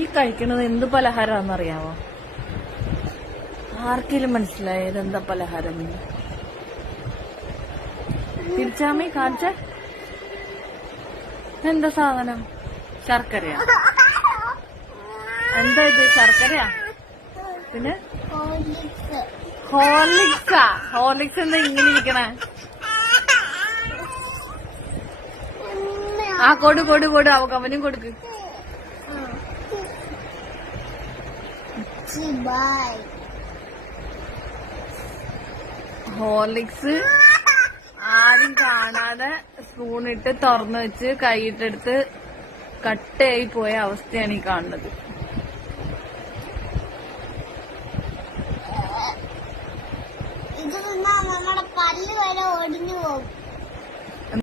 ഈ കഴിക്കണത് എന്ത് പലഹാരാന്നറിയാവോ? ആർക്കെങ്കിലും മനസ്സിലായോ ഇതെന്താ പലഹാരം? തിരിച്ചാമി കാണിച്ച എന്താ സാധനം? ശർക്കരയാ? എന്താ ഇത്? ശർക്കരയാ? പിന്നെ ഹോർലിക്സാ? ഹോർലിക്സ് എന്താ ഇങ്ങനെ ഇരിക്കണേ? ആ കൊടു കൊടു കൊടു അവനും കൊടുക്ക്. ഹോർലിക്സ് ആരും കാണാതെ സ്പൂണിട്ട് തുറന്നു വെച്ച് കൈയിട്ടെടുത്ത് കട്ടയായി പോയ അവസ്ഥയാണ് ഈ കാണുന്നത്. ഇത് നമ്മുടെ പല്ല് വരെ ഒടിഞ്ഞു പോകും.